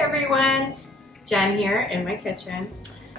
everyone, Jen here in my kitchen.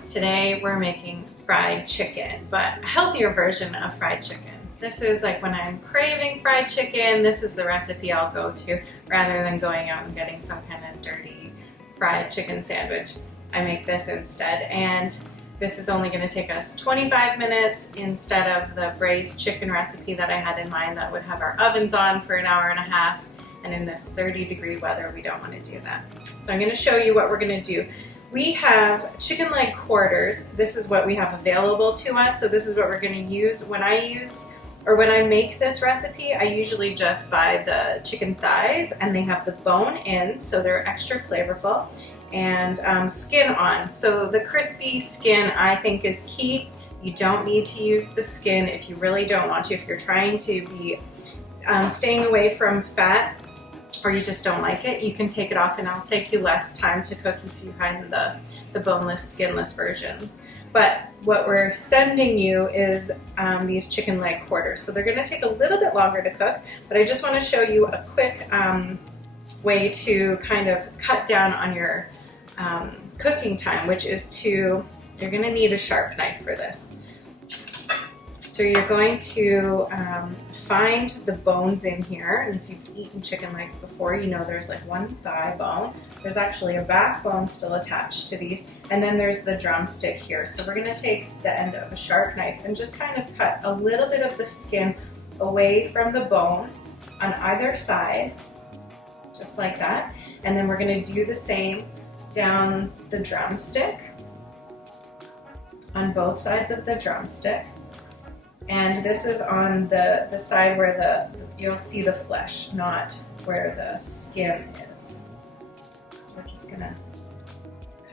Today we're making fried chicken, but a healthier version of fried chicken. This is like when I'm craving fried chicken, this is the recipe I'll go to rather than going out and getting some kind of dirty fried chicken sandwich. I make this instead, and this is only going to take us 25 minutes instead of the braised chicken recipe that I had in mind that would have our ovens on for an hour and a half. And in this 30-degree weather, we don't want to do that. So I'm going to show you what we're going to do. We have chicken leg quarters. This is what we have available to us. So this is what we're going to use. When I make this recipe, I usually just buy the chicken thighs, and they have the bone in, so they're extra flavorful, and skin on. So the crispy skin, I think, is key. You don't need to use the skin if you really don't want to. If you're trying to be staying away from fat, or you just don't like it, you can take it off, and it'll take you less time to cook if you find the boneless, skinless version. But what we're sending you is these chicken leg quarters. So they're gonna take a little bit longer to cook, but I just wanna show you a quick way to kind of cut down on your cooking time, which is you're gonna need a sharp knife for this. So you're going to find the bones in here, and if you've eaten chicken legs before, you know there's like one thigh bone. There's actually a backbone still attached to these, and then there's the drumstick here. So we're going to take the end of a sharp knife and just kind of cut a little bit of the skin away from the bone on either side, just like that. And then we're going to do the same down the drumstick, on both sides of the drumstick. And this is on the side where you'll see the flesh, not where the skin is. So we're just gonna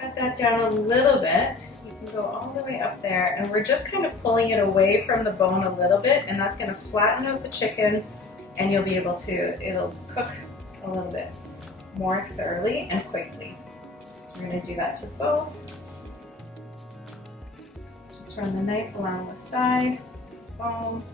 cut that down a little bit. You can go all the way up there, and we're just kind of pulling it away from the bone a little bit, and that's gonna flatten out the chicken, and you'll be able to, it'll cook a little bit more thoroughly and quickly. So we're gonna do that to both. Just run the knife along the side. Bone.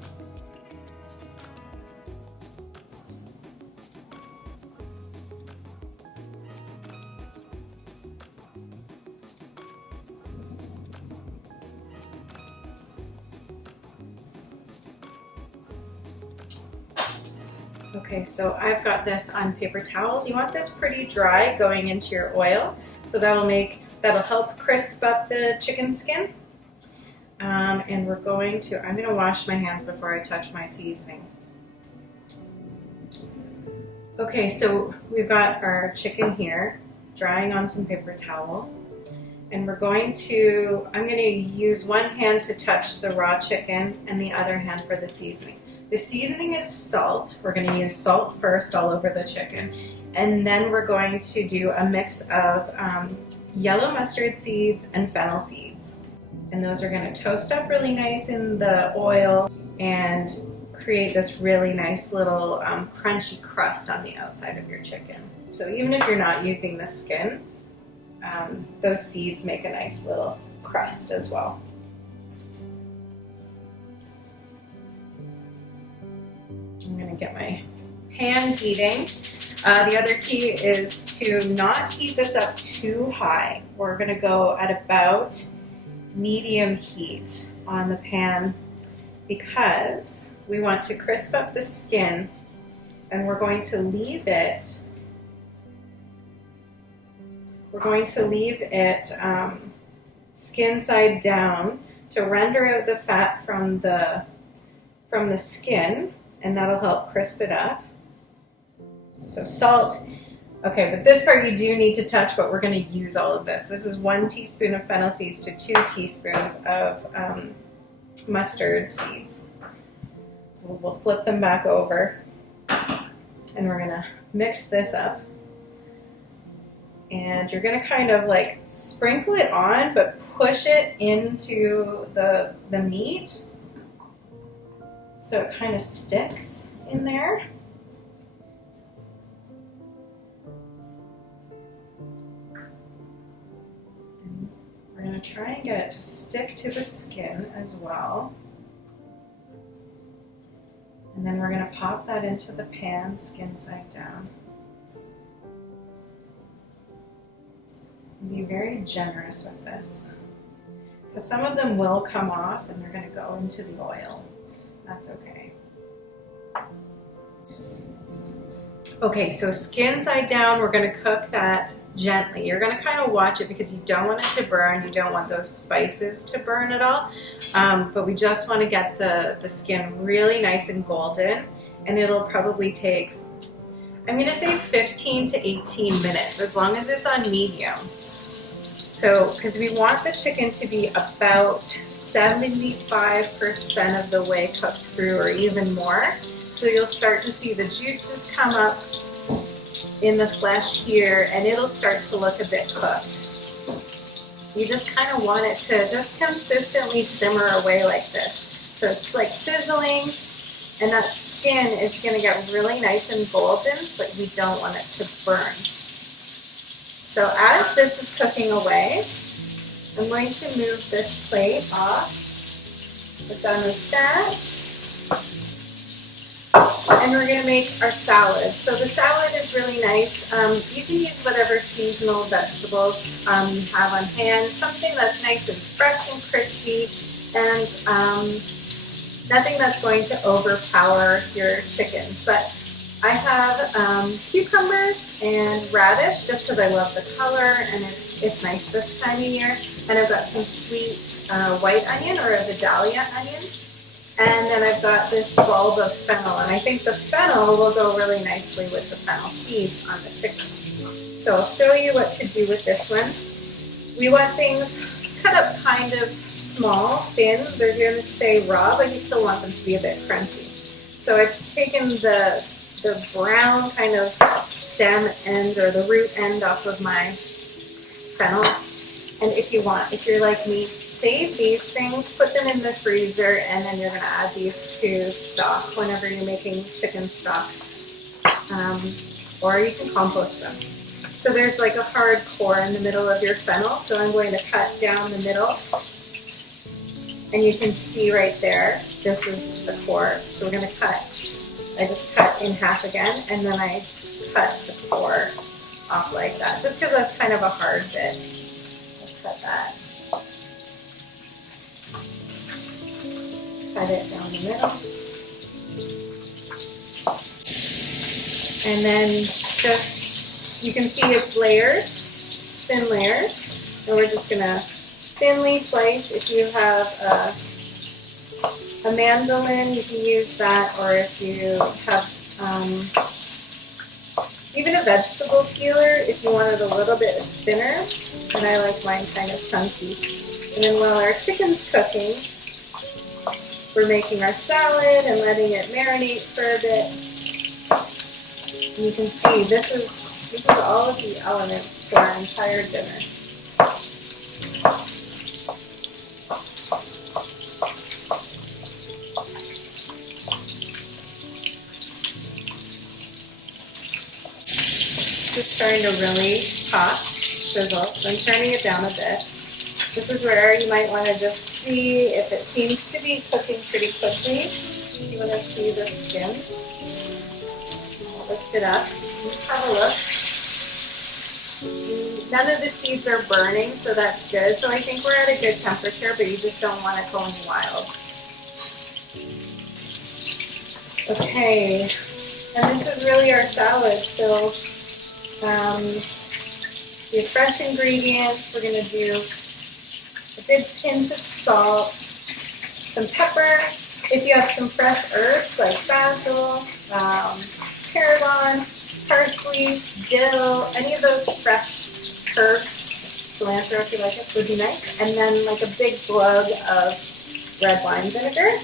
Okay, so I've got this on paper towels. You want this pretty dry going into your oil, so that'll help crisp up the chicken skin. And I'm going to wash my hands before I touch my seasoning. Okay, so we've got our chicken here, drying on some paper towel. And I'm going to use one hand to touch the raw chicken and the other hand for the seasoning. The seasoning is salt. We're going to use salt first all over the chicken. And then we're going to do a mix of yellow mustard seeds and fennel seeds. And those are going to toast up really nice in the oil and create this really nice little crunchy crust on the outside of your chicken. So even if you're not using the skin, those seeds make a nice little crust as well. I'm going to get my pan heating. The other key is to not heat this up too high. We're going to go at about medium heat on the pan because we want to crisp up the skin, and we're going to leave it skin side down to render out the fat from the skin, and that'll help crisp it up. So salt. Okay, but this part you do need to touch, but we're going to use all of this. This is 1 teaspoon of fennel seeds to 2 teaspoons of mustard seeds. So we'll flip them back over, and we're going to mix this up. And you're going to kind of like sprinkle it on, but push it into the meat so it kind of sticks in there. We're going to try and get it to stick to the skin as well. And then we're going to pop that into the pan, skin side down. Be very generous with this. Because some of them will come off and they're going to go into the oil. That's okay. Okay, so skin side down, we're going to cook that gently. You're going to kind of watch it because you don't want it to burn. You don't want those spices to burn at all. But we just want to get the skin really nice and golden. And it'll probably take, I'm going to say 15 to 18 minutes, as long as it's on medium. So, because we want the chicken to be about 75% of the way cooked through, or even more. So you'll start to see the juices come up in the flesh here, and it'll start to look a bit cooked. You just kind of want it to just consistently simmer away like this. So it's like sizzling, and that skin is going to get really nice and golden, but you don't want it to burn. So as this is cooking away, I'm going to move this plate off. We're done with that. And we're going to make our salad. So the salad is really nice. You can use whatever seasonal vegetables you have on hand. Something that's nice and fresh and crispy, and nothing that's going to overpower your chicken. But I have cucumber and radish just because I love the color and it's nice this time of year. And I've got some sweet white onion or a Vidalia onion. And then I've got this bulb of fennel, and I think the fennel will go really nicely with the fennel seeds on the chicken. So I'll show you what to do with this one. We want things cut up kind of small, thin. They're going to stay raw, but you still want them to be a bit crunchy. So I've taken the brown kind of stem end or the root end off of my fennel. And if you're like me, save these things, put them in the freezer, and then you're going to add these to stock whenever you're making chicken stock. Or you can compost them. So there's like a hard core in the middle of your fennel, so I'm going to cut down the middle. And you can see right there, this is the core. So we're going to cut, I just cut in half again, and then I cut the core off like that, just because that's kind of a hard bit. Let's cut that. Cut it down the middle. And then just, you can see it's layers, it's thin layers. And we're just gonna thinly slice. If you have a mandolin, you can use that, or if you have even a vegetable peeler, if you want it a little bit thinner. And I like mine kind of chunky. And then while our chicken's cooking, we're making our salad and letting it marinate for a bit. And you can see this is all of the elements to our entire dinner. It's starting to really pop, sizzle, so I'm turning it down a bit. This is where you might want to just see if it seems to be cooking pretty quickly. You want to see the skin. I'll lift it up. Just have a look. None of the seeds are burning, so that's good. So I think we're at a good temperature, but you just don't want it going wild. Okay, and this is really our salad. So the fresh ingredients, we're going to do a good pinch of salt, some pepper. If you have some fresh herbs like basil, tarragon, parsley, dill, any of those fresh herbs, cilantro if you like it, would be nice. And then like a big glug of red wine vinegar.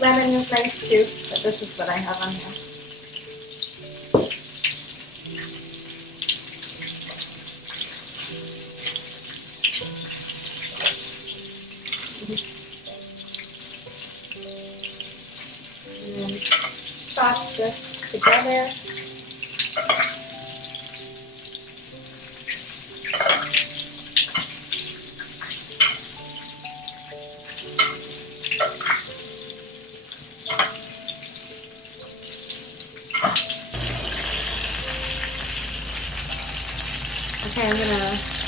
Lemon is nice too, but this is what I have on here. And toss this together.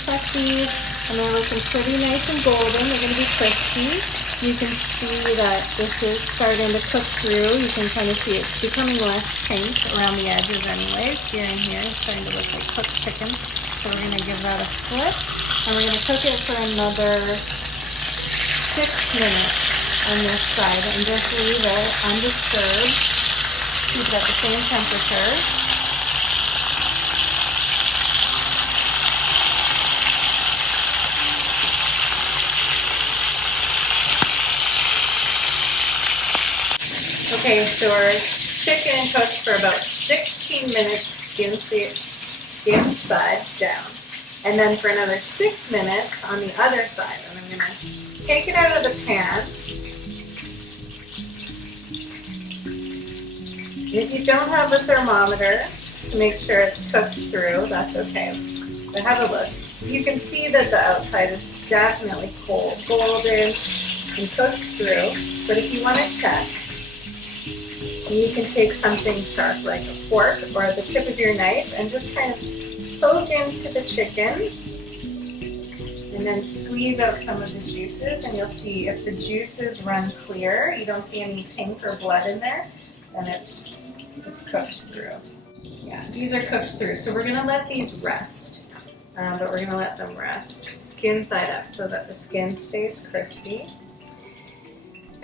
check these, and they're looking pretty nice and golden. They're going to be crispy. You can see that this is starting to cook through. You can kind of see it's becoming less pink around the edges anyways. Here and here, it's starting to look like cooked chicken. So we're going to give that a flip. And we're going to cook it for another 6 minutes on this side. And just leave it undisturbed. Keep it at the same temperature. Okay, so our chicken cooked for about 16 minutes, skin side down. And then for another 6 minutes on the other side. And I'm going to take it out of the pan. If you don't have a thermometer to make sure it's cooked through, that's okay. But have a look. You can see that the outside is definitely cold, golden, and cooked through. But if you want to check, you can take something sharp like a fork or the tip of your knife and just kind of poke into the chicken and then squeeze out some of the juices, and you'll see if the juices run clear, you don't see any pink or blood in there, then it's cooked through. Yeah, these are cooked through. So we're going to let these rest, but we're going to let them rest skin side up so that the skin stays crispy.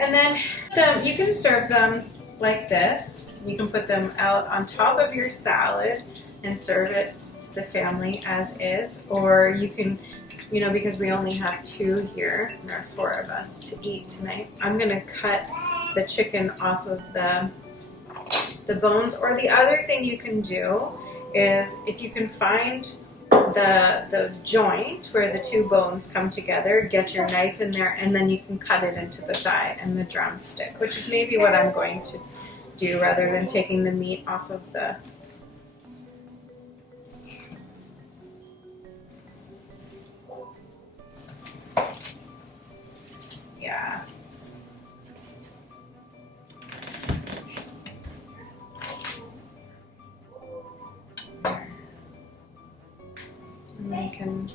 And then you can serve them like this. You can put them out on top of your salad and serve it to the family as is, or you can, because we only have 2 here, and there are 4 of us to eat tonight, I'm gonna cut the chicken off of the bones. Or the other thing you can do is, if you can find the joint where the 2 bones come together, get your knife in there, and then you can cut it into the thigh and the drumstick, which is maybe what I'm going to do rather than taking the meat off of the and we can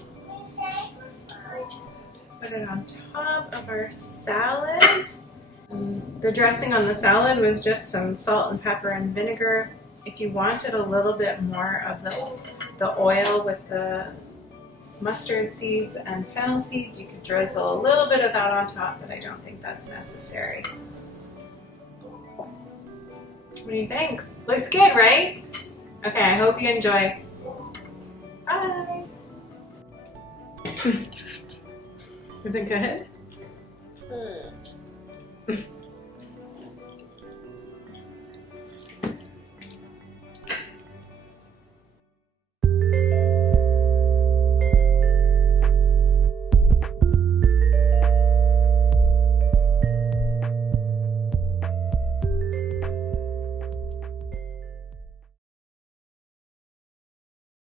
put it on top of our salad. The dressing on the salad was just some salt and pepper and vinegar. If you wanted a little bit more of the oil with the mustard seeds and fennel seeds, you could drizzle a little bit of that on top, but I don't think that's necessary. What do you think? Looks good, right? Okay, I hope you enjoy. Bye! Is it good?